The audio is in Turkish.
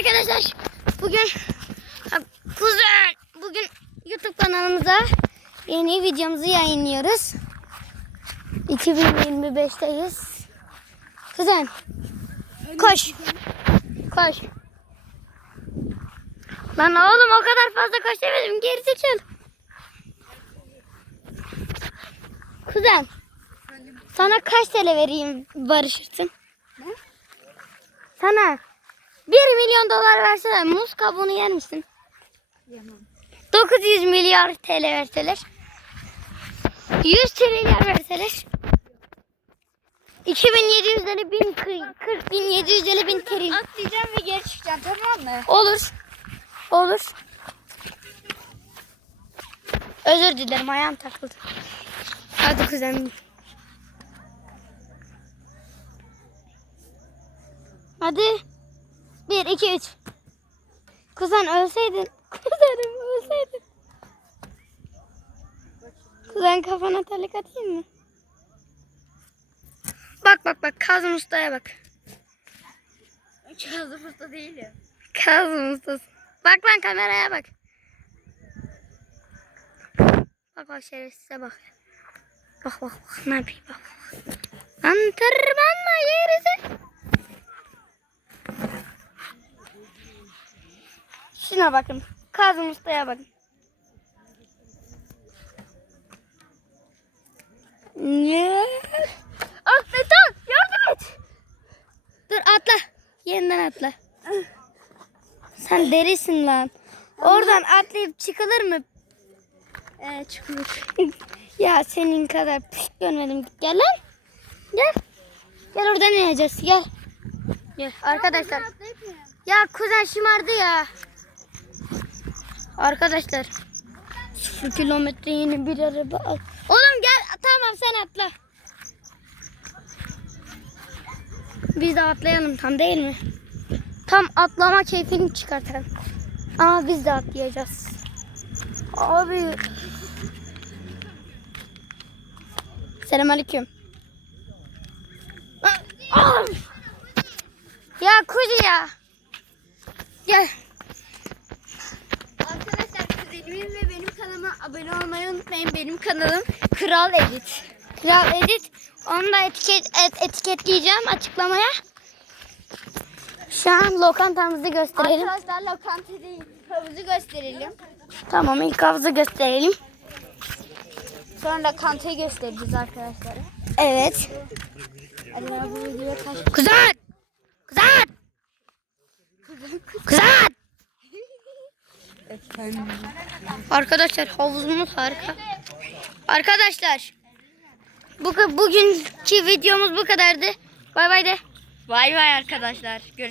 arkadaşlar. Bugün kuzen bugün YouTube kanalımıza yeni videomuzu yayınlıyoruz. 2025'teyiz. Kuzen koş. Koş. Lan oğlum o kadar fazla koş demedim. Geri çekil. Kuzen. Sana kaç TL vereyim barışırsın? Sana 1 milyon dolar verseler muz kabuğunu yer misin? Yemem. 900 milyar TL verseler. 100 trilyon verseler. 2700 lira 1000 40 bin 700 lira 1000 trilyon. Atlayacağım ve geri çıkacağım tamam mı? Olur. Olur. Özür dilerim ayağım takıldı. Hadi kuzenim. Hadi. Bir, iki, üç. Kuzen ölseydin. Kuzenim ölseydin. Kuzen kafana terlik atayım mı? Bak bak bak Kazım Usta'ya bak. Kazım usta değil ya. Kazım ustası. Bak lan kameraya bak. Bak bak şerefsize bak. Bak bak bak ne yapayım bak. bak. Lan Şuna bakın. Kazım ustaya bakın. Ne? Ahmet at yardım et. Dur atla. Yeniden atla. Sen derisin lan. Oradan atlayıp çıkılır mı? Ee, çıkmış. ya senin kadar piş görmedim. Gel lan. Gel. Gel oradan ineceğiz. Gel. Gel. Arkadaşlar. Ya kuzen şımardı ya. Arkadaşlar. Sıfır kilometre yeni bir araba al. Oğlum gel. Tamam sen atla. Biz de atlayalım tam değil mi? Tam atlama keyfini çıkartalım. Ama biz de atlayacağız. Abi. Selamünaleyküm. Ah! Ya kuzu ya. Gel. Arkadaşlar kuzenimin ve benim kanalıma abone olmayı unutmayın. Benim kanalım Kral Edit. Kral Edit. Onu da etiket, et, etiketleyeceğim açıklamaya. Şu an lokantamızı gösterelim. Arkadaşlar lokanta değil. Havuzu gösterelim. Tamam ilk havuzu gösterelim. Sonra lokantayı göstereceğiz arkadaşlara. Evet. Kuzen! Kuzen! Arkadaşlar havuzumuz harika. Arkadaşlar bu bugünkü videomuz bu kadardı. Bay bay de. Bay bay arkadaşlar. Görüşürüz.